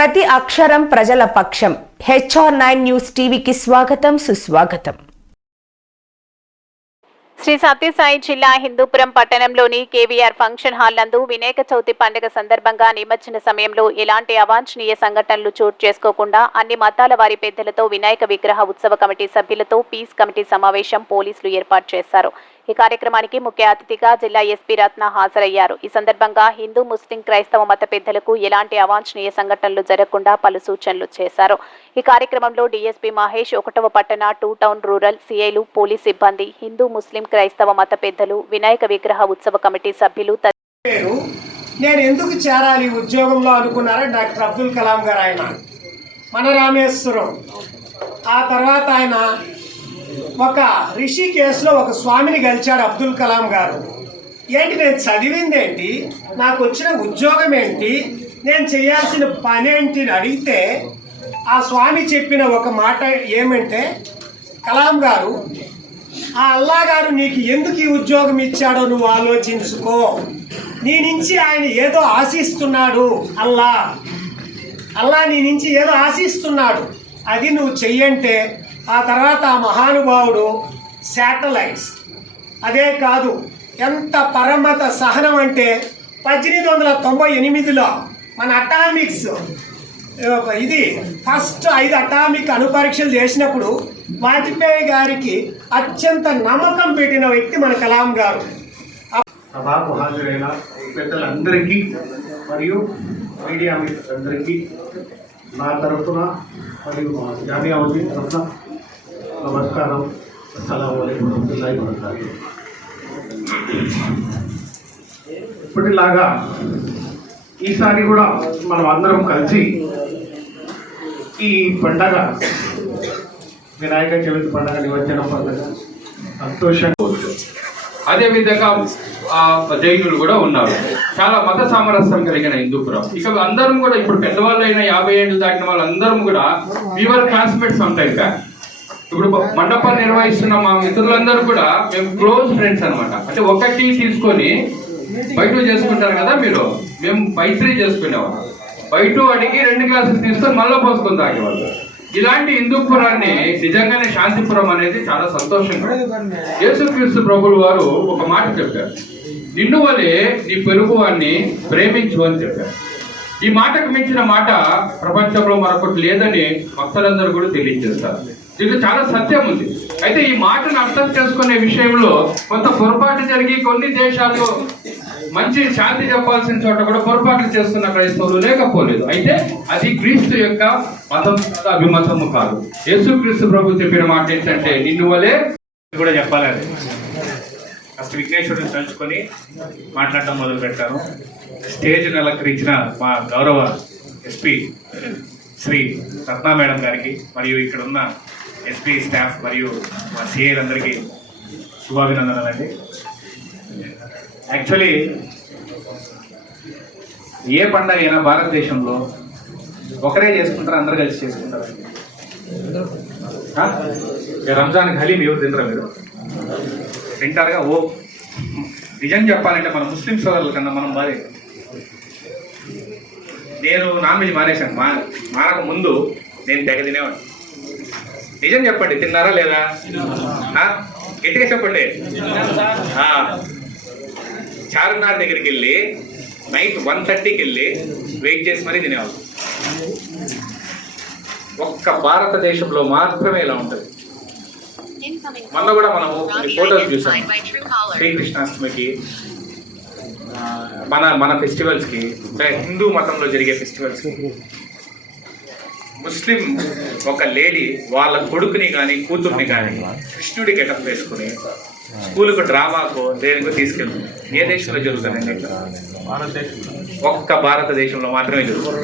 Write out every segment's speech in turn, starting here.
ప్రతి అక్షరం ప్రజల పక్షం. HR9 న్యూస్ టీవీకి స్వాగతం, సుస్వాగతం. శ్రీ సత్యసాయి జిల్లా హిందూపురం పట్టణంలోని కేవీఆర్ ఫంక్షన్ హాల్ నందు వినాయక చవితి పండుగ సందర్భంగా నిమజ్జన సమయంలో ఎలాంటి అవాంఛనీయ సంఘటనలు చోటు చేసుకోకుండా అన్ని మతాల వారి పెద్దలతో వినాయక విగ్రహ ఉత్సవ కమిటీ సభ్యులతో పీస్ కమిటీ సమావేశం పోలీసులు ఏర్పాటు చేశారు. ఈ కార్యక్రమానికి ముఖ్య అతిథిగా జిల్లా ఎస్పీ రత్న హాజరయ్యారు. ఈ సందర్భంగా హిందూ, ముస్లిం, క్రైస్తవ మత పెద్దలకు ఎలాంటి అవాంఛనీయ సంఘటనలు జరగకుండా పలు సూచనలు చేశారు. ఈ కార్యక్రమంలో డీఎస్పీ మహేష్, 1వ పట్టణ, 2 టౌన్ రూరల్ సిఐలు, పోలీస్ సిబ్బంది, హిందూ, ముస్లిం, క్రైస్తవ మత పెద్దలు, వినాయక విగ్రహ ఉత్సవ కమిటీ సభ్యులు. నేను ఎందుకు చేరాలి ఉద్యోగంలో అనుకున్నారా? డాక్టర్ అబ్దుల్ కలాం గారు. ఆయన మన రామేశ్వరం. ఆ తర్వాత ఆయన ఒక రిషికేశ్లో ఒక స్వామిని గెలిచాడు అబ్దుల్ కలాం గారు. ఏంటి నేను చదివింది ఏంటి, నాకు వచ్చిన ఉద్యోగం ఏంటి, నేను చేయాల్సిన పని ఏంటి అని అడిగితే ఆ స్వామి చెప్పిన ఒక మాట ఏమంటే, కలాం గారు, ఆ అల్లా గారు నీకు ఎందుకు ఈ ఉద్యోగం ఇచ్చాడో నువ్వు ఆలోచించుకో. నీ నుంచి ఆయన ఏదో ఆశిస్తున్నాడు. అల్లా నీ నుంచి ఏదో ఆశిస్తున్నాడు, అది నువ్వు చెయ్యంటే ఆ తర్వాత ఆ మహానుభావుడు శాటిలైట్స్, అదే కాదు ఎంత పరమత సహనం అంటే 1898లో మన అటామిక్స్ ఇది ఫస్ట్ 5 అటామిక్ అణుపరీక్షలు చేసినప్పుడు వాజ్పేయి గారికి అత్యంత నమ్మకం పెట్టిన వ్యక్తి మన కలాం గారు. సభకు హాజరైన పెద్దలందరికీ మరియు మీడియా మిత్రులందరికీ నా తరఫున మరియు మా జామియా మస్జిద్ తరఫున నమస్కారం. అస్సలాము అలైకుం వరహ్మతుల్లాహి వబరకాతుహు. ఇప్పటిలాగా ఈసారి కూడా మనం అందరం కలిసి ఈ పండగ, వినాయక చవితి పండగ, నిమజ్జనం పండుగ సంతోషంగా. అదేవిధంగా జైనులు కూడా ఉన్నారు. చాలా మత సామరస్యం కలిగిన హిందూపురం. ఇక అందరం కూడా ఇప్పుడు పెద్దవాళ్ళైన 50 ఏళ్ళు దాటిన వాళ్ళందరం కూడా వీవర్ క్లాస్మేట్స్ ఉంటాయి. ఇప్పుడు మండపాలు నిర్వహిస్తున్న మా మిత్రులందరూ కూడా మేము క్లోజ్ ఫ్రెండ్స్ అనమాట. అంటే ఒకటి తీసుకొని బయట చేసుకుంటారు కదా మీరు, మేము బయట చేసుకునేవాళ్ళం. బయట అడిగి 2 గ్లాసులు తీసుకొని మళ్ళీ పోసుకొని తాగేవాళ్ళు. ఇలాంటి హిందూపురాన్ని నిజంగానే శాంతిపురం అనేది చాలా సంతోషంగా. యేసుక్రీస్తు ప్రభులు వారు ఒక మాట చెప్పారు, నిన్ను వలె నీ పొరుగువాన్ని ప్రేమించు అని చెప్పారు. ఈ మాటకు మించిన మాట ప్రపంచంలో మరొకటి లేదని భక్తులందరూ కూడా తెలియజేస్తారు. దీంట్లో చాలా సత్యం ఉంది. అయితే ఈ మాటను అర్థం చేసుకునే విషయంలో కొంత పొరపాటు జరిగి కొన్ని దేశాల్లో మంచి శాంతి చెప్పాల్సిన చోట కూడా పొరపాట్లు చేస్తున్న క్రైస్తవులు లేకపోలేదు. అయితే అది క్రీస్తు యొక్క మతం, అభిమతము కాదు. యేసుక్రీస్తు ప్రభు చెప్పిన మాట ఏంటంటే, నిన్ను వలే కూడా చెప్పాలి. అది ఫస్ట్ విఘ్నేశ్వరుని తలుచుకొని మాట్లాడటం మొదలు పెట్టాను. స్టేజ్ని అలంకరించిన మా గౌరవ ఎస్పీ శ్రీ రత్నా మేడం గారికి మరియు ఇక్కడ ఉన్న ఎస్పీ స్టాఫ్ మరియు మా సిఐలందరికీ శుభాభినందనలండి. యాక్చువల్లీ ఏ పండుగ అయినా భారతదేశంలో ఒకరే చేసుకుంటారు, అందరు కలిసి చేసుకుంటారు. రంజాన్ హలీం ఎవరు తినరా? మీరు తింటారుగా. ఓ నిజం చెప్పాలంటే మన ముస్లిం సోదరుల కన్నా మనం బాధే. నేను నాన్ వెజ్ మానేశాను. మానక ముందు నేను తెగ తినేవాడు. నిజం చెప్పండి, తిన్నారా లేదా? గట్టిగా చెప్పండి. చార్మినార్ దగ్గరికి వెళ్ళి నైట్ 1:30కి వెళ్ళి వెయిట్ చేసి మరీ తినేవాళ్ళు. ఒక్క భారతదేశంలో మాత్రమే ఇలా ఉంటుంది. మొన్న కూడా మనం ఫోటోస్ చూసాం. శ్రీకృష్ణాష్టమికి, మన ఫెస్టివల్స్కి, హిందూ మతంలో జరిగే ఫెస్టివల్స్కి ముస్లిం ఒక లేడీ వాళ్ళ కొడుకుని కానీ కూతుర్ని కానీ కృష్ణుడి గెటప్ వేసుకుని స్కూల్కు, డ్రామాకు, దేనికో తీసుకెళ్తుంది. ఏ దేశంలో జరుగుతుందండి? ఒక్క భారతదేశంలో మాత్రమే జరుగుతుంది.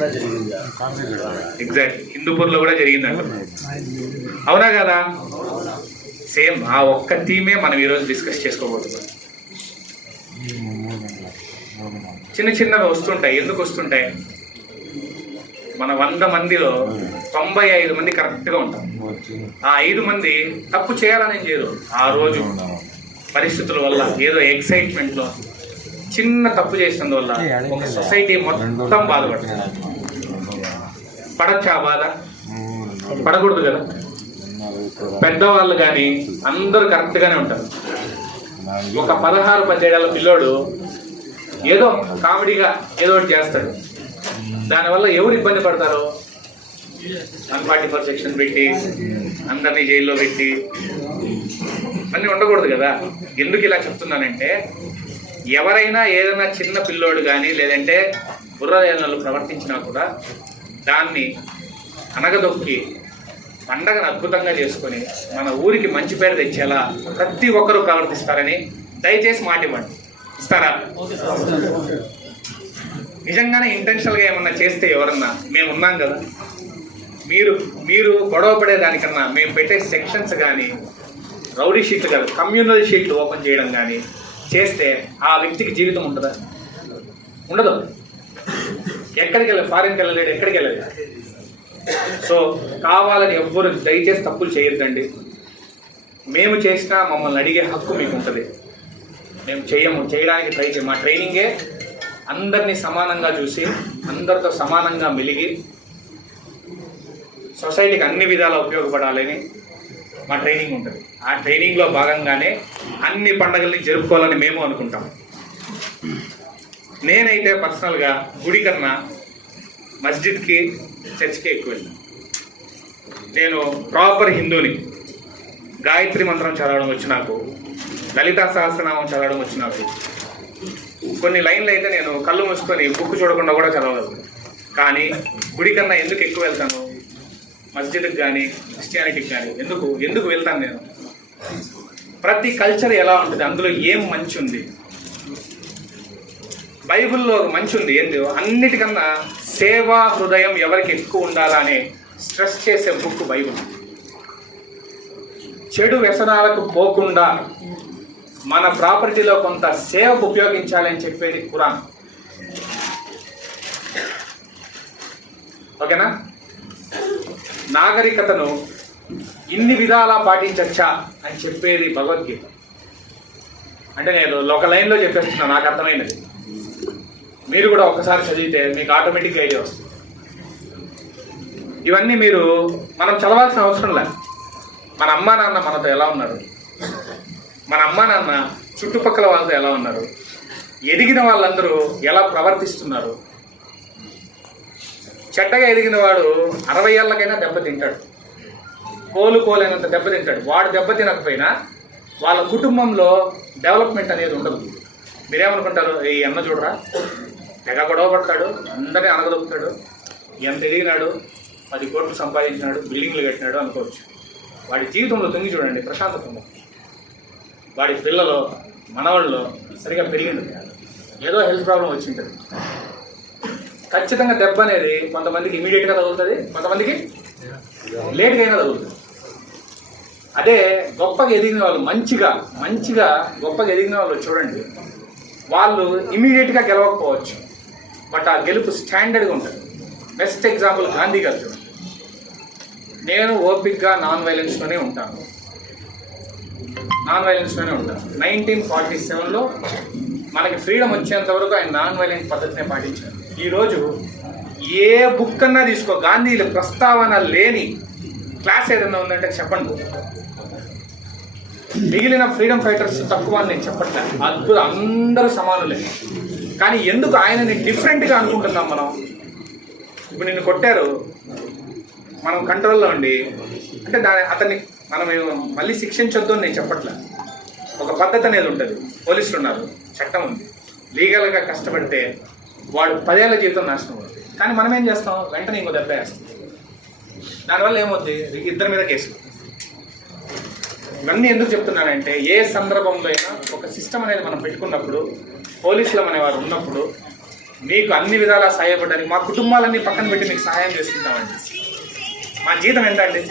ఎగ్జాక్ట్ హిందూపూర్లో కూడా జరిగిందంట. అవునా కదా? సేమ్ ఆ ఒక్క థీమే మనం ఈరోజు డిస్కస్ చేసుకోబోతున్నాం. చిన్న చిన్నగా వస్తుంటాయి. ఎందుకు వస్తుంటాయి? మన 100 మందిలో 95 మంది కరెక్ట్గా ఉంటాం. ఆ 5 మంది తప్పు చేయాలని చేయరు. ఆ రోజు పరిస్థితుల వల్ల, ఏదో ఎక్సైట్మెంట్లో చిన్న తప్పు చేసినందువల్ల ఒక సొసైటీ మొత్తం బాధపడుతుంది. పడచ్చా బాధ? పడకూడదు కదా. పెద్దవాళ్ళు కానీ అందరూ కరెక్ట్గానే ఉంటారు. ఒక 16-17 పిల్లోడు ఏదో కామెడీగా ఏదో ఒకటి చేస్తాడు, దానివల్ల ఎవరు ఇబ్బంది పడతారు? 144 సెక్షన్ పెట్టి అందరినీ జైల్లో పెట్టి అన్నీ ఉండకూడదు కదా. ఎందుకు ఇలా చెప్తున్నానంటే, ఎవరైనా ఏదైనా చిన్న పిల్లోడు కానీ లేదంటే బుర్రదేనలు ప్రవర్తించినా కూడా దాన్ని అనగదొక్కి పండగను అద్భుతంగా చేసుకొని మన ఊరికి మంచి పేరు తెచ్చేలా ప్రతి ఒక్కరూ ప్రవర్తిస్తారని దయచేసి మాట ఇవ్వండి. ఇస్తారా? నిజంగానే ఇంటెన్షనల్గా ఏమన్నా చేస్తే ఎవరన్నా మేము ఉన్నాం కదా. మీరు గొడవ పడేదానికన్నా మేము పెట్టే సెక్షన్స్ కానీ రౌడీ షీట్లు కాదు కమ్యూనల్ షీట్లు ఓపెన్ చేయడం కానీ చేస్తే ఆ వ్యక్తికి జీవితం ఉంటుందా? ఉండదు. ఎక్కడికి వెళ్ళలేదు, ఫారిన్కి వెళ్ళలేడు, ఎక్కడికి వెళ్ళలేదు. సో కావాలని ఎవ్వరు దయచేసి తప్పులు చేయొద్దండి. మేము చేసినా మమ్మల్ని అడిగే హక్కు మీకు ఉంటుంది. మేము చేయడానికి ట్రై చేయం. మా ట్రైనింగే అందరినీ సమానంగా చూసి అందరితో సమానంగా మెలిగి సొసైటీకి అన్ని విధాలా ఉపయోగపడాలని మా ట్రైనింగ్ ఉంటుంది. ఆ ట్రైనింగ్లో భాగంగానే అన్ని పండుగల్ని జరుపుకోవాలని మేము అనుకుంటాం. నేనైతే పర్సనల్గా గుడి కన్నా మస్జిద్కి చర్చ్కి ఎక్కువ వెళ్ళాను. నేను ప్రాపర్ హిందూని. గాయత్రి మంత్రం చదవడం వచ్చి నాకు, లలితా సహస్రనామం చదవడం వచ్చి నాకు. కొన్ని లైన్లు అయితే నేను కళ్ళు మూసుకొని బుక్ చూడకుండా కూడా చదవగలను. కానీ గుడి కన్నా ఎందుకు ఎక్కువ వెళ్తాను? మస్జిద్కి కానీ క్రిస్టియానిటీకి కానీ ఎందుకు వెళ్తాను నేను? ప్రతి కల్చర్ ఎలా ఉంటుంది, అందులో ఏం మంచి ఉంది, బైబిల్లో మంచి ఉంది. ఏంటి అన్నిటికన్నా సేవా హృదయం ఎవరికి ఎక్కువ ఉండాలా అని స్ట్రెస్ చేసే బుక్ బైబిల్. చెడు వ్యసనాలకు పోకుండా మన ప్రాపర్టీలో కొంత సేవకు ఉపయోగించాలని చెప్పేది ఖురాన్. ఓకేనా? నాగరికతను ఇన్ని విధాలా పాటించచ్చా అని చెప్పేది భగవద్గీత. అంటే నేను ఒక లైన్లో చెప్పేస్తున్నా, నాకు అర్థమైనది. మీరు కూడా ఒకసారి చదివితే మీకు ఆటోమేటిక్గా ఐడియా వస్తుంది. ఇవన్నీ మనం చదవాల్సిన అవసరం లేదు. మన అమ్మా నాన్న మనతో ఎలా ఉన్నారు, మన అమ్మా నాన్న చుట్టుపక్కల వాళ్ళతో ఎలా ఉన్నారు, ఎదిగిన వాళ్ళందరూ ఎలా ప్రవర్తిస్తున్నారు. చెడ్డగా ఎదిగిన వాడు 60 ఏళ్ళకైనా దెబ్బతింటాడు, కోలుకోలేనంత దెబ్బతింటాడు. వాడు దెబ్బతినకపోయినా వాళ్ళ కుటుంబంలో డెవలప్మెంట్ అనేది ఉండదు. మీరేమనుకుంటారు? ఈ అన్న చూడరా, తెగ గొడవ పడతాడు, అందరినీ అనగదొక్కుతాడు, ఎంత ఎదిగినాడు, 10 కోట్లు సంపాదించినాడు, బిల్డింగ్లు కట్టినాడు అనుకోవచ్చు. వాడి జీవితంలో తొంగి చూడండి, ప్రశాంతత ఉంది. వాడి పిల్లలు మనవాళ్ళు సరిగా పెరిగింది, ఏదో హెల్త్ ప్రాబ్లం వచ్చింటుంది. ఖచ్చితంగా దెబ్బ అనేది కొంతమందికి ఇమీడియట్గా తగులుతుంది, కొంతమందికి లేట్గా అయినా తగులుతుంది. అదే గొప్పగా ఎదిగిన వాళ్ళు, మంచిగా గొప్పగా ఎదిగిన వాళ్ళు చూడండి, వాళ్ళు ఇమీడియట్గా గెలవకపోవచ్చు, బట్ ఆ గెలుపు స్టాండర్డ్గా ఉంటుంది. బెస్ట్ ఎగ్జాంపుల్ గాంధీ గారు చూడండి. నేను ఓపిక్గా నాన్ వైలెన్స్లోనే ఉంటాను. 1947లో మనకి ఫ్రీడమ్ వచ్చేంత వరకు ఆయన నాన్ వైలెంట్ పద్ధతినే పాటించారు. ఈరోజు ఏ బుక్ అన్నా తీసుకో, గాంధీల ప్రస్తావన లేని క్లాస్ ఏదన్నా ఉందంటే చెప్పండి. మిగిలిన ఫ్రీడమ్ ఫైటర్స్ తక్కువ అని నేను చెప్పట్లేదు, అద్భుతం, అందరూ సమానులే. కానీ ఎందుకు ఆయనని డిఫరెంట్గా అనుకుంటున్నాం మనం? ఇప్పుడు నిన్ను కొట్టారు, మనం కంట్రోల్లో ఉండి అంటే అతన్ని మనం మళ్ళీ శిక్షించొద్దు అని నేను చెప్పట్లేదు. ఒక పద్ధతి అనేది ఉంటుంది. పోలీసులు ఉన్నారు, చట్టం ఉంది, లీగల్గా కష్టపడితే వాడు 10 ఏళ్ల జీవితం నాశనం అవుతుంది. కానీ మనం ఏం చేస్తాం? వెంటనే ఇంకో దెబ్బ వేస్తాం. దానివల్ల ఏమవుతుంది? ఇద్దరి మీద కేసు. ఇవన్నీ ఎందుకు చెప్తున్నానంటే, ఏ సందర్భంలో అయినా ఒక సిస్టమ్ అనేది మనం పెట్టుకున్నప్పుడు, పోలీసులు అనేవారు ఉన్నప్పుడు మీకు అన్ని విధాలా సహాయపడడానికి మా కుటుంబాలన్నీ పక్కన పెట్టి మీకు సహాయం చేస్తుంటామండి. మా జీతం ఎంత అండి?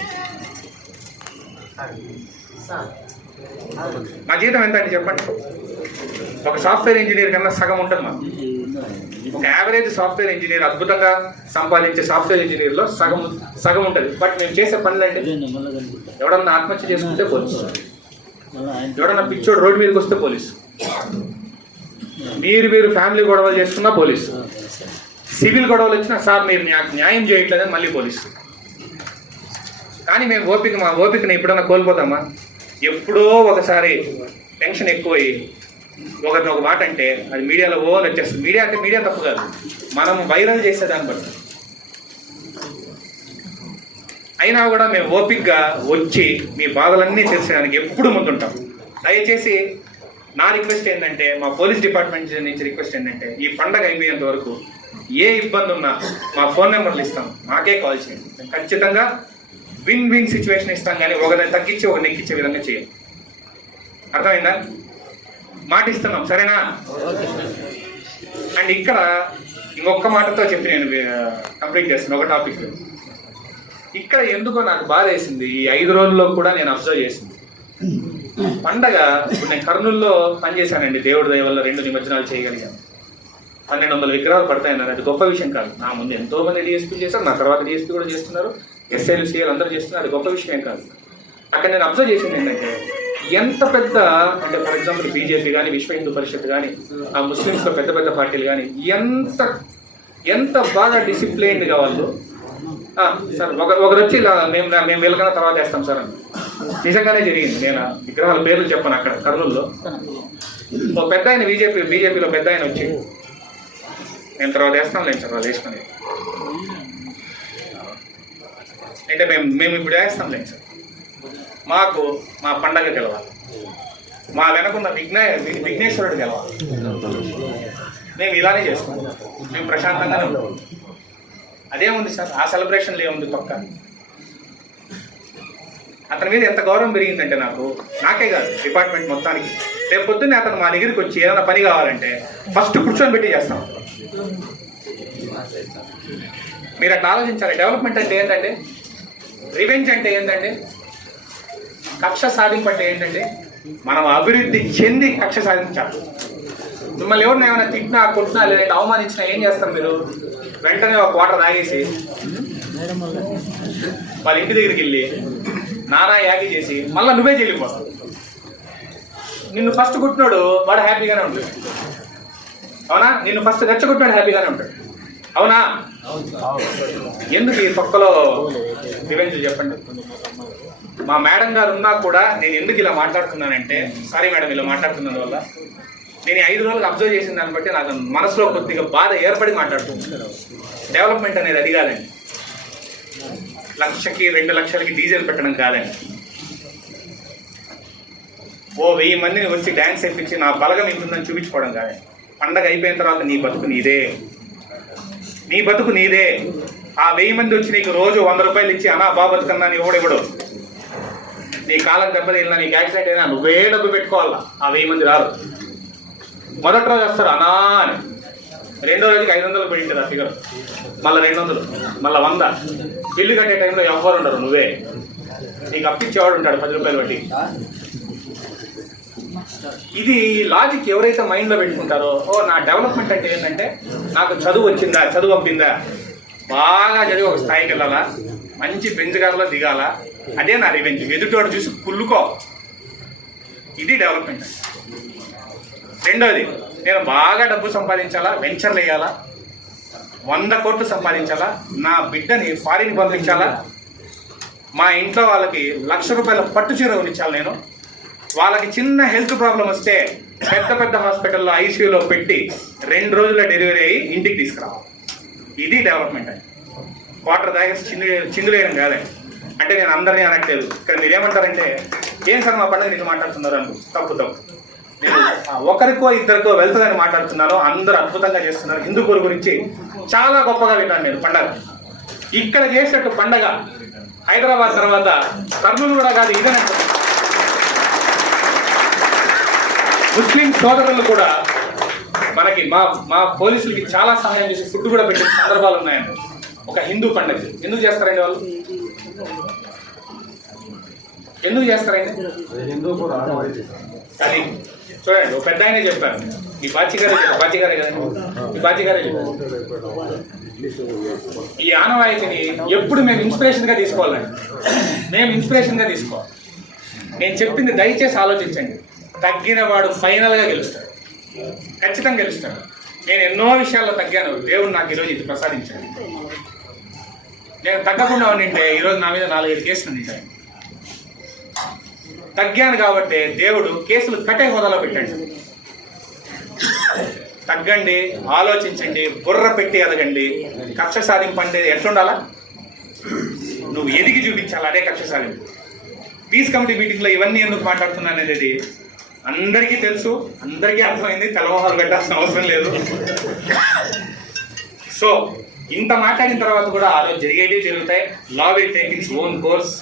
మా జీతం ఎంత అండి చెప్పండి. ఒక సాఫ్ట్వేర్ ఇంజనీర్ కన్నా సగం ఉంటుంది మాకు. ఒక యావరేజ్ సాఫ్ట్వేర్ ఇంజనీర్, అద్భుతంగా సంపాదించే సాఫ్ట్వేర్ ఇంజనీర్లో సగం ఉంటుంది. బట్ మేము చేసే పనులండి, ఎవడన్నా ఆత్మహత్య చేసుకుంటే పోలీసు, ఎవడన్నా పిచ్చోడు రోడ్డు మీదకి వస్తే పోలీసు, మీరు ఫ్యామిలీ గొడవలు చేసుకున్నా పోలీసు, సివిల్ గొడవలు వచ్చినా సార్ మీరు నాకు న్యాయం చేయట్లేదని మళ్ళీ పోలీసు. కానీ మేము మా ఓపికని ఎప్పుడన్నా కోల్పోతామా? ఎప్పుడో ఒకసారి టెన్షన్ ఎక్కువయ్యి ఒకరిని ఒక మాట అంటే అది మీడియాలో వచ్చేస్తుంది. మీడియా అంటే మీడియా తప్పు కాదు, మనం వైరల్ చేసేదాన్ని బట్టి. అయినా కూడా మేము ఓపికగా వచ్చి మీ బాధలన్నీ తెలిసేదానికి ఎప్పుడు ముందుంటాం. దయచేసి నా రిక్వెస్ట్ ఏంటంటే, మా పోలీస్ డిపార్ట్మెంట్ నుంచి రిక్వెస్ట్ ఏంటంటే, ఈ పండగ అయిపోయేంత వరకు ఏ ఇబ్బంది ఉన్నా మా ఫోన్ నెంబర్లు ఇస్తాం, నాకే కాల్ చేయండి. మేము ఖచ్చితంగా విన్ విన్ సిచ్యువేషన్ ఇస్తాం, కానీ ఒకరిని తగ్గించి ఒకరిని ఎక్కించే విధంగా చేయాలి. అర్థమైందా? మాట ఇస్తున్నాం, సరేనా? అండ్ ఇక్కడ ఇంకొక మాటతో చెప్పి నేను కంప్లీట్ చేస్తాను. ఒక టాపిక్ ఇక్కడ ఎందుకో నాకు బాధ వేసింది, ఈ 5 రోజుల్లో కూడా నేను అబ్జర్వ్ చేసింది. పండగ ఇప్పుడు నేను కర్నూలులో పనిచేశానండి, దేవుడి దయ వల్ల 2 నిమజ్జనాలు చేయగలిగాను. 1200 విగ్రహాలు పడతాయన్నారు. అది గొప్ప విషయం కాదు. నా ముందు ఎంతో మంది డిఎస్పీలు చేశారు, నా తర్వాత డిఎస్పీ కూడా చేస్తున్నారు, ఎస్ఐలు సిఐలు అందరూ చేస్తున్నారు. అది గొప్ప విషయం కాదు. అక్కడ నేను అబ్జర్వ్ చేసింది ఏంటంటే, ఎంత పెద్ద అంటే ఫర్ ఎగ్జాంపుల్ బీజేపీ కానీ, విశ్వ హిందూ పరిషత్ కానీ, ఆ ముస్లిమ్స్లో పెద్ద పెద్ద పార్టీలు కానీ ఎంత బాగా డిసిప్లైన్డ్గా వాళ్ళు, సార్ ఒకరు వచ్చి ఇలా మేము వెళ్ళకన్నా తర్వాత వేస్తాం సార్ అని. నిజంగానే జరిగింది. నేను విగ్రహాల పేర్లు చెప్పాను. అక్కడ కర్నూలులో ఒక పెద్ద ఆయన బీజేపీలో పెద్ద ఆయన వచ్చి నేను తర్వాత వేస్తాం లేదు సార్ వాళ్ళు వేసుకుని అంటే మేము ఇప్పుడు వేస్తాం లేదు సార్, మాకు మా పండగ గెలవాలి, మా వెనకున్న విఘ్నేశ్వరుడు గెలవాలి, మేము ఇలానే చేసుకుంటాం, మేము ప్రశాంతంగానే ఉంటాం. అదేముంది సార్, ఆ సెలబ్రేషన్లో ఏముంది తొక్క. అతని మీద ఎంత గౌరవం పెరిగిందంటే నాకే కాదు డిపార్ట్మెంట్ మొత్తానికి. రేపు పొద్దున్నే అతను మా దగ్గరికి వచ్చి ఏదైనా పని కావాలంటే ఫస్ట్ కూర్చొని పెట్టి చేస్తాం. మీరు అట్లా ఆలోచించాలి. డెవలప్మెంట్ అంటే ఏంటంటే, రివెంజ్ అంటే ఏంటంటే, కక్ష సాధింపు అంటే ఏంటంటే, మనం అభివృద్ధి చెంది కక్ష సాధించాలి. మిమ్మల్ని ఎవరిని ఏమైనా తిట్టినా కొట్టినా లేదంటే అవమానించినా ఏం చేస్తారు మీరు? వెంటనే ఒక వాటర్ తాగేసి వాళ్ళ ఇంటి దగ్గరికి వెళ్ళి నానా యాగి చేసి మళ్ళీ నువ్వే చెల్లిపోతావు. నిన్ను ఫస్ట్ కుట్టినాడు వాడు హ్యాపీగానే ఉంటాడు, అవునా? నిన్ను ఫస్ట్ రెచ్చగొట్టినాడు హ్యాపీగానే ఉంటాడు, అవునా? ఎందుకు ఈ తొక్కలో రివెంజ్ చెప్పండి. మా మేడం గారు ఉన్నా కూడా నేను ఎందుకు ఇలా మాట్లాడుతున్నానంటే, సారీ మేడం ఇలా మాట్లాడుతున్నందు వల్ల నేను 5 రోజులకు అబ్జర్వ్ చేసిన దాన్ని బట్టి నాకు మనసులో కొద్దిగా బాధ ఏర్పడి మాట్లాడుతున్నాను. డెవలప్మెంట్ అనేది అది కాదండి, 1,00,000కి 2 లక్షలకి డీజిల్ పెట్టడం కాదండి. ఓ 1000 మందిని వచ్చి డ్యాన్స్ వేయించి నా బలగం ఇంటుందని చూపించుకోవడం కాదండి. పండగ అయిపోయిన తర్వాత నీ బతుకు నీదే, నీ బతుకు నీదే. ఆ 1000 మంది వచ్చి నీకు రోజు 100 రూపాయలు ఇచ్చి అన్నా బతుకన్నా నీ ఇవ్వడు. నీ కాలం దెబ్బతిన్నా, నీకు యాక్సిడెంట్ అయినా నువ్వే డబ్బు పెట్టుకోవాలా. ఆ 1000 మంది రారు. మొదటి రోజు వస్తారు అనా అని, రెండో రోజుకి 500 పెట్టింటారు ఆ ఫిగర్, మళ్ళీ 200, మళ్ళీ 100. ఇల్లు కట్టే టైంలో ఎవ్వరు ఉండరు, నువ్వే. నీకు అప్పిచ్చేవాడు ఉంటాడు 10 రూపాయలు వడ్డీ. ఇది లాజిక్ ఎవరైతే మైండ్లో పెట్టుకుంటారో, నా డెవలప్మెంట్ అంటే ఏంటంటే, నాకు చదువు వచ్చిందా, చదువు పంపిందా, బాగా చదివి ఒక స్థాయికి వెళ్ళాలా, మంచి బెంచ్ కార్లో దిగాల, అదే నా రివెంజ్. ఎదుటోడు చూసి కుళ్ళుకో, ఇది డెవలప్మెంట్. రెండోది, నేను బాగా డబ్బు సంపాదించాలా, వెంచర్లు వేయాలా, 100 కోట్లు సంపాదించాలా, నా బిడ్డని ఫారిన్ పంపించాలా, మా ఇంట్లో వాళ్ళకి 1,00,000 రూపాయల పట్టు చీర కొనిచ్చాలి నేను, వాళ్ళకి చిన్న హెల్త్ ప్రాబ్లం వస్తే పెద్ద పెద్ద హాస్పిటల్లో ఐసీయూలో పెట్టి 2 రోజుల్లో డెలివరీ అయ్యి ఇంటికి తీసుకురావాలి. ఇది డెవలప్మెంట్ అండి. క్వార్టర్ దాగేసి చిందులేయడం కాదండి. అంటే నేను అందరినీ అనట్లేదు. ఇక్కడ మీరేమంటారంటే, ఏం సార్ మా పండుగ నీకు మాట్లాడుతున్నారు అని. తప్పు. నేను ఒకరికో ఇద్దరికో వెళ్తుందని మాట్లాడుతున్నాను. అందరూ అద్భుతంగా చేస్తున్నారు. హిందూపూర్ గురించి చాలా గొప్పగా విన్నాను నేను. పండగ ఇక్కడ చేసినట్టు పండగ హైదరాబాద్ తర్వాత కర్నూలు కూడా కాదు, ఇదే. ముస్లిం సోదరులు కూడా మనకి మా పోలీసులకి చాలా సహాయం చేసి ఫుడ్ కూడా పెట్టిన సందర్భాలు ఉన్నాయండి. ఒక హిందూ పండుగ ఎందుకు చేస్తారండి వాళ్ళు? ఎందుకు చేస్తారండి? అది చూడండి, ఒక పెద్ద ఆయనే చెప్పారు. ఈ బాచిగారే చెప్పారు. ఈ ఆనవాయితీని ఎప్పుడు మేము ఇన్స్పిరేషన్గా తీసుకోవాలండి. నేను చెప్పింది దయచేసి ఆలోచించండి. తగ్గిన వాడు ఫైనల్గా గెలుస్తాడు, ఖచ్చితంగా గెలుస్తాడు. నేను ఎన్నో విషయాల్లో తగ్గాను, దేవుడు నాకు ఈరోజు ఇది ప్రసాదించాడు. నేను తగ్గకుండా ఉండింటే ఈరోజు నా మీద 4-5 కేసులు ఉంటాయి. తగ్గాను కాబట్టి దేవుడు కేసులు కట్టే హోదాలో పెట్టండి. తగ్గండి, ఆలోచించండి, బుర్ర పెట్టి ఎదగండి. కక్ష సాధింపండి ఎట్లుండాలా? నువ్వు ఎదిగి చూపించాలి, అదే కక్ష సాధింపు. పీస్ కమిటీ మీటింగ్లో ఇవన్నీ ఎందుకు మాట్లాడుతున్నాను అనేది అందరికీ తెలుసు, అందరికీ అర్థమైంది. తెల్లమొహాలు పెట్టాల్సిన అవసరం లేదు. సో ఇంత మాట్లాడిన తర్వాత కూడా ఆ రోజు జరిగేవి జరుగుతాయి. Law will take its own course.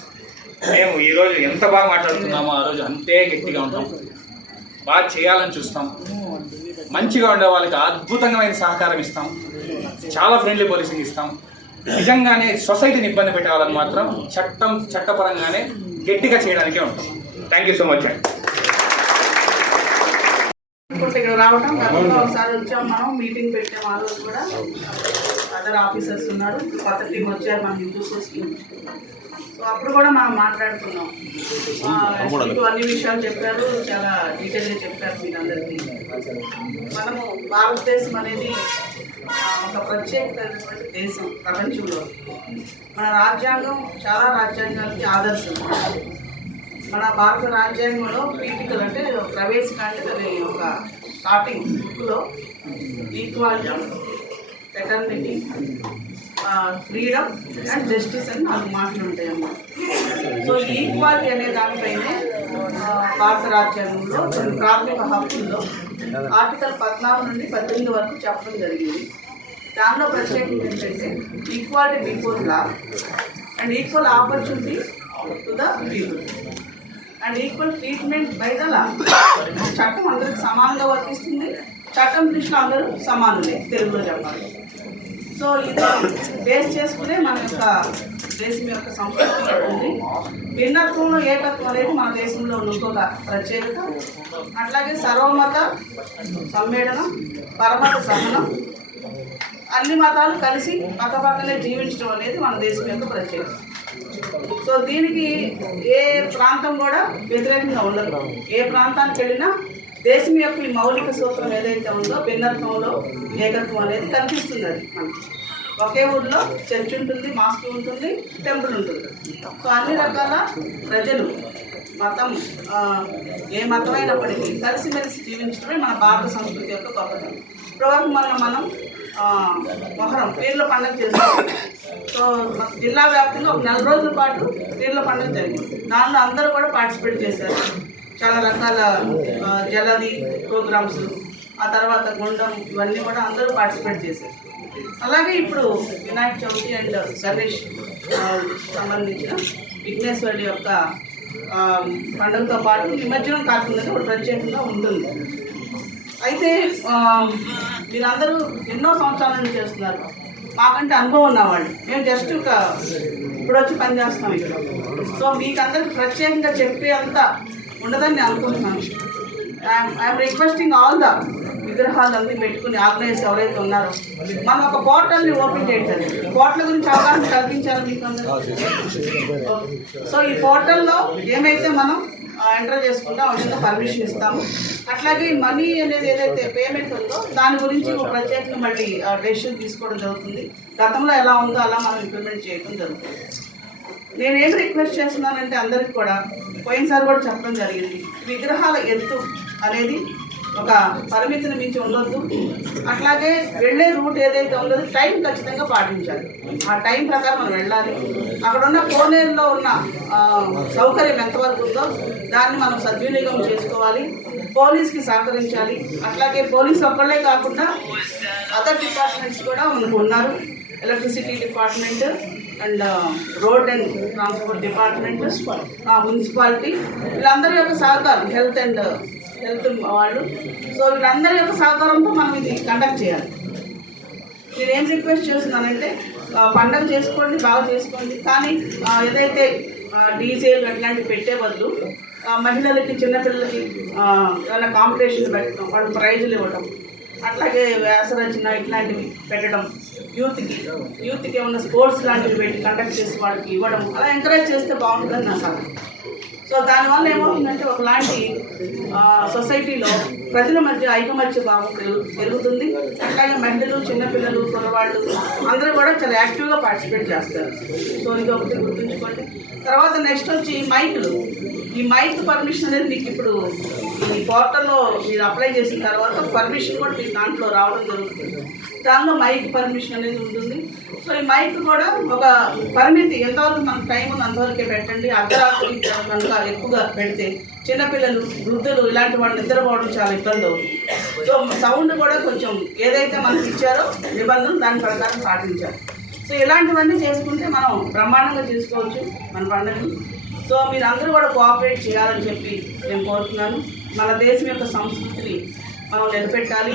మేము ఈరోజు ఎంత బాగా మాట్లాడుతున్నామో ఆ రోజు అంతే గట్టిగా ఉంటాం, బాగా చేయాలని చూస్తాం, మంచిగా ఉండే వాళ్ళకి అద్భుతమైన సహకారం ఇస్తాం, చాలా ఫ్రెండ్లీ పోలీసింగ్ ఇస్తాం. నిజంగానే సొసైటీని ఇబ్బంది పెట్టే వాళ్ళని మాత్రం చట్టపరంగానే గట్టిగా చేయడానికే ఉంటాం. థ్యాంక్ యూ సో మచ్ అండి. ఇక్కడ రావటం గతంలో ఒకసారి వచ్చాం, మనం మీటింగ్ పెట్టాం. ఆ రోజు కూడా అదర్ ఆఫీసర్స్ ఉన్నారు, కొత్త టీం వచ్చారు మన హిందూస్కి. సో అప్పుడు కూడా మనం మాట్లాడుకున్నాం. మీకు అన్ని విషయాలు చెప్పారు, చాలా డీటెయిల్గా చెప్పారు మీకు అందరికీ. మనము భారతదేశం అనేది ఒక ప్రత్యేకమైనటువంటి దేశం ప్రపంచంలో. మన రాజ్యాంగం చాలా రాజ్యాంగాలకి ఆదర్శం. మన భారత రాజ్యాంగంలో పీఠికలు అంటే ప్రవేశిక అంటే అది ఒక స్టార్టింగ్ బుక్లో equality, fraternity, freedom and justice అని 4 మాటలు ఉంటాయమ్మా. సో ఈక్వాలిటీ అనే దానిపైనే భారత రాజ్యాంగంలో కొన్ని ప్రాథమిక హక్కుల్లో ఆర్టికల్ 14 నుండి 18 వరకు చెప్పడం జరిగింది. దానిలో ప్రత్యేకంగా ఏంటంటే equality before law and equal opportunity to the people and equal treatment by the law. చట్టం అందరికి సమానంగా వర్తిస్తుంది, చట్టం దృష్టిలో అందరూ సమానులే, తెలుగులో చెప్పాలి. సో ఇది బేస్ చేసుకునే మన యొక్క దేశం యొక్క సంస్కృతి ఉంది. భిన్నత్వంలో ఏకత్వం అనేది మన దేశంలో ఉన్న ఇంకొక ప్రత్యేకత. అట్లాగే సర్వమత సమ్మేళనం, పరమత సహనం, అన్ని మతాలు కలిసి పక్కపక్కనే జీవించడం అనేది మన దేశం యొక్క ప్రత్యేకత. సో దీనికి ఏ ప్రాంతం కూడా వ్యతిరేకంగా ఉండదు. ఏ ప్రాంతానికి వెళ్ళినా దేశం యొక్క ఈ మౌలిక సూత్రం ఏదైతే ఉందో భిన్నత్వంలో ఏకత్వం అనేది కనిపిస్తుంది. అది మనకి ఒకే ఊళ్ళో చర్చ్ ఉంటుంది, మాస్క్ ఉంటుంది, టెంపుల్ ఉంటుంది. సో అన్ని రకాల ప్రజలు మతం ఏ మతమైనప్పటికీ కలిసిమెలిసి జీవించడమే మన భారత సంస్కృతి యొక్క గొప్పతనం. ఇప్పటివరకు మనం మొహరం పీర్ల పండుగ చేస్తాం. సో జిల్లా వ్యాప్తంగా ఒక 4 రోజుల పాటు పీర్ల పండుగ జరిగింది. దానిలో అందరూ కూడా పార్టిసిపేట్ చేశారు. చాలా రకాల జలది ప్రోగ్రామ్స్, ఆ తర్వాత గుండం, ఇవన్నీ కూడా అందరూ పార్టిసిపేట్ చేశారు. అలాగే ఇప్పుడు వినాయక చవితి అండ్ గణేష్ సంబంధించిన విఘ్నేశ్వరుడి యొక్క పండుగతో పాటు నిమజ్జనం కాకుండా ఒక ప్రత్యేకంగా ఉంటుంది. అయితే మీరందరూ ఎన్నో సంవత్సరాల నుంచి చేస్తున్నారు, మాకంటే అనుభవం ఉన్నవాళ్ళు. మేము జస్ట్ ఇప్పుడు వచ్చి పని చేస్తున్నాం ఇక్కడ. సో మీకు అందరికి ప్రత్యేకంగా చెప్పే అంత ఉండదని నేను అనుకుంటున్నాను. ఐఎమ్ రిక్వెస్టింగ్ ఆల్ ద విగ్రహాలన్నీ పెట్టుకుని ఆర్గనైజ్ ఎవరైతే ఉన్నారో మనం ఒక పోర్టల్ని ఓపెన్ చేయించాలి. పోర్టల్ గురించి అవగాహన కల్పించాలి మీకు అందరూ. సో ఈ పోర్టల్లో ఏమైతే మనం ఎంటర్ చేసుకుంటాం అదంతా పర్మిషన్ ఇస్తాము. అట్లాగే మనీ అనేది ఏదైతే పేమెంట్ ఉందో దాని గురించి ప్రత్యేకంగా మళ్ళీ డెసిషన్ తీసుకోవడం జరుగుతుంది. గతంలో ఎలా ఉందో అలా మనం ఇంప్లిమెంట్ చేయడం జరుగుతుంది. నేనేం రిక్వెస్ట్ చేస్తున్నానంటే అందరికి కూడా పోయినసారి కూడా చెప్పడం జరిగింది, విగ్రహాల ఎత్తు అనేది ఒక పరిమితిని మించి ఉండొద్దు. అట్లాగే వెళ్ళే రూట్ ఏదైతే ఉందో టైం ఖచ్చితంగా పాటించాలి. ఆ టైం ప్రకారం మనం వెళ్ళాలి. అక్కడ ఉన్న కోనేరులో ఉన్న సౌకర్యం ఎంతవరకు ఉందో దాన్ని మనం సద్వినియోగం చేసుకోవాలి. పోలీస్కి సహకరించాలి. అట్లాగే పోలీస్ ఒక్కళ్ళే కాకుండా అదర్ డిపార్ట్మెంట్స్ కూడా మనకు ఉన్నారు. Electricity department and road and transport department, municipality, వీళ్ళందరి యొక్క సహకారం, హెల్త్ వాళ్ళు. సో వీళ్ళందరి యొక్క సహకారంతో మనం ఇది కండక్ట్ చేయాలి. నేను ఏం రిక్వెస్ట్ చేస్తున్నానంటే పండుగ చేసుకోండి, బాగా చేసుకోండి, కానీ ఏదైతే డీజేలు అట్లాంటివి పెట్టే బదులు మహిళలకి, చిన్నపిల్లలకి ఏమైనా కాంపిటీషన్ పెట్టడం, వాళ్ళు ప్రైజులు ఇవ్వడం, అట్లాగే వ్యాసరచన ఇట్లాంటివి పెట్టడం, యూత్కి ఏమన్నా స్పోర్ట్స్ లాంటివి పెట్టి కండక్ట్ చేసి వాళ్ళకి ఇవ్వడం, అలా ఎంకరేజ్ చేస్తే బాగుంటుందని నా సలహా. సో దానివల్ల ఏమవుతుందంటే ఒకలాంటి సొసైటీలో ప్రజల మధ్య ఐకమత్య భావం పెరుగుతుంది. అట్లాగే మహిళలు, చిన్నపిల్లలు, కుర్రవాళ్ళు అందరూ కూడా చాలా యాక్టివ్గా పార్టిసిపేట్ చేస్తారు. సో ఇది ఒకటి గుర్తుంచుకోండి. తర్వాత నెక్స్ట్ వచ్చి మైకులు. ఈ మైక్ పర్మిషన్ అనేది మీకు ఇప్పుడు ఈ పోర్టల్లో మీరు అప్లై చేసిన తర్వాత పర్మిషన్ కూడా మీకు దాంట్లో రావడం జరుగుతుంది. దానిలో మైక్ పర్మిషన్ అనేది ఉంటుంది. సో ఈ మైక్ కూడా ఒక పరిమితి, ఎంతవరకు మనకు టైం ఉంది అంతవరకే పెట్టండి. అర్ధరాత్రి కనుక ఎక్కువగా పెడితే చిన్నపిల్లలు, వృద్ధులు ఇలాంటి వాళ్ళు నిద్రపోవడం చాలా ఇబ్బంది అవుతుంది. సో సౌండ్ కూడా కొంచెం ఏదైతే మనకి ఇచ్చారో నిబంధనలు దాని ప్రకారం పాటించాలి. సో ఇలాంటివన్నీ చేసుకుంటే మనం బ్రహ్మాండంగా చేసుకోవచ్చు మన పండుగని. సో మీరు అందరూ కూడా కోఆపరేట్ చేయాలని చెప్పి నేను కోరుతున్నాను. మన దేశం యొక్క సంస్కృతిని మనం నిలబెట్టాలి.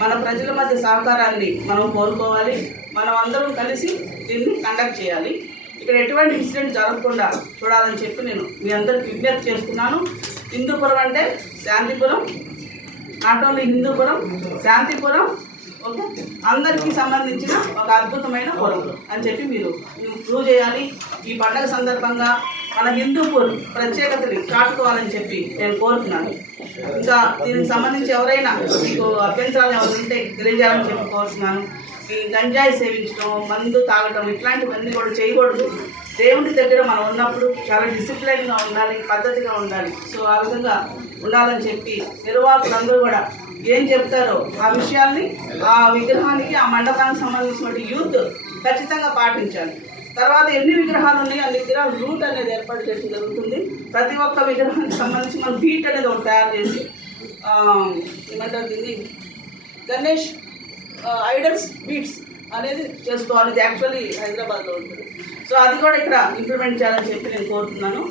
మన ప్రజల మధ్య సహకారాన్ని మనం కోరుకోవాలి. మనం అందరం కలిసి దీన్ని కండక్ట్ చేయాలి. ఇక్కడ ఎటువంటి ఇన్సిడెంట్ జరగకుండా చూడాలని చెప్పి నేను మీ అందరికి విజ్ఞప్తి చేస్తున్నాను. హిందూపురం అంటే Santhipuram, not only Hindupuram, Santhipuram, okay, అందరికీ సంబంధించిన ఒక అద్భుతమైన పురం అని చెప్పి మీరు ప్రూవ్ చేయాలి. ఈ పండుగ సందర్భంగా మన హిందూపూర్ ప్రత్యేకతని చాటుకోవాలని చెప్పి నేను కోరుతున్నాను. ఇంకా దీనికి సంబంధించి ఎవరైనా మీకు అభ్యంతరాలు ఎవరు ఉంటే తెలియజేయాలని చెప్పి కోరుతున్నాను. ఈ గంజాయి సేవించడం, మందు తాగటం ఇట్లాంటివన్నీ కూడా చేయకూడదు. దేవుడి దగ్గర మనం ఉన్నప్పుడు చాలా డిసిప్లైన్గా ఉండాలి, పద్ధతిగా ఉండాలి. సో ఆ విధంగా ఉండాలని చెప్పి నిర్వాహకులందరూ కూడా ఏం చెప్తారో ఆ విషయాల్ని ఆ విగ్రహానికి, ఆ మండపానికి సంబంధించిన యూత్ ఖచ్చితంగా పాటించాలి. తర్వాత ఎన్ని విగ్రహాలు ఉన్నాయో అన్ని విగ్రహాలు రూట్ అనేది ఏర్పాటు చేయడం జరుగుతుంది. ప్రతి ఒక్క విగ్రహానికి సంబంధించి మనం బీట్ అనేది ఒకటి తయారు చేసి ఏమంటారు దీన్ని గణేష్ ఐడల్స్ బీట్స్ అనేది చేసుకోవాలి. ఇది యాక్చువల్లీ హైదరాబాద్లో ఉంటుంది. సో అది కూడా ఇక్కడ ఇంప్లిమెంట్ చేయాలని చెప్పి నేను కోరుతున్నాను.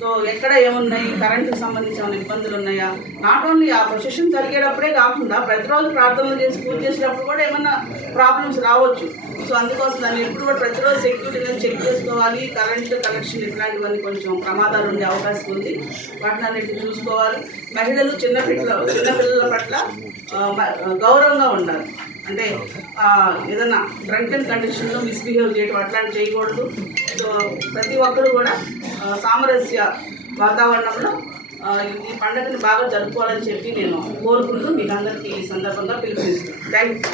సో ఎక్కడ ఏమున్నాయి, కరెంటుకు సంబంధించి ఏమైనా ఇబ్బందులు ఉన్నాయా, నాట్ ఓన్లీ ఆ ప్రొసెషన్ జరిగేటప్పుడే కాకుండా ప్రతిరోజు ప్రార్థనలు చేసి పూజ చేసేటప్పుడు కూడా ఏమన్నా ప్రాబ్లమ్స్ రావచ్చు. సో అందుకోసం దాన్ని ఎప్పుడు కూడా ప్రతిరోజు సెక్యూరిటీ చెక్ చేసుకోవాలి. కరెంటు కనెక్షన్ ఇట్లాంటివన్నీ కొంచెం ప్రమాదాలు ఉండే అవకాశం ఉంది. వాటిని అన్నింటినీ చూసుకోవాలి. మహిళలు, చిన్నపిల్లల పట్ల గౌరవంగా ఉండాలి. అంటే ఏదన్నా డ్రంక్ అండ్ కండిషన్లో మిస్బిహేవ్ చేయడం అట్లాంటి చేయకూడదు. సో ప్రతి ఒక్కరూ కూడా సామరస్య వాతావరణంలో ఈ పండుగని బాగా జరుపుకోవాలని చెప్పి నేను కోరుకుంటూ మీకు అందరికీ ఈ సందర్భంగా పిలుపునిస్తున్నాను. Thank you.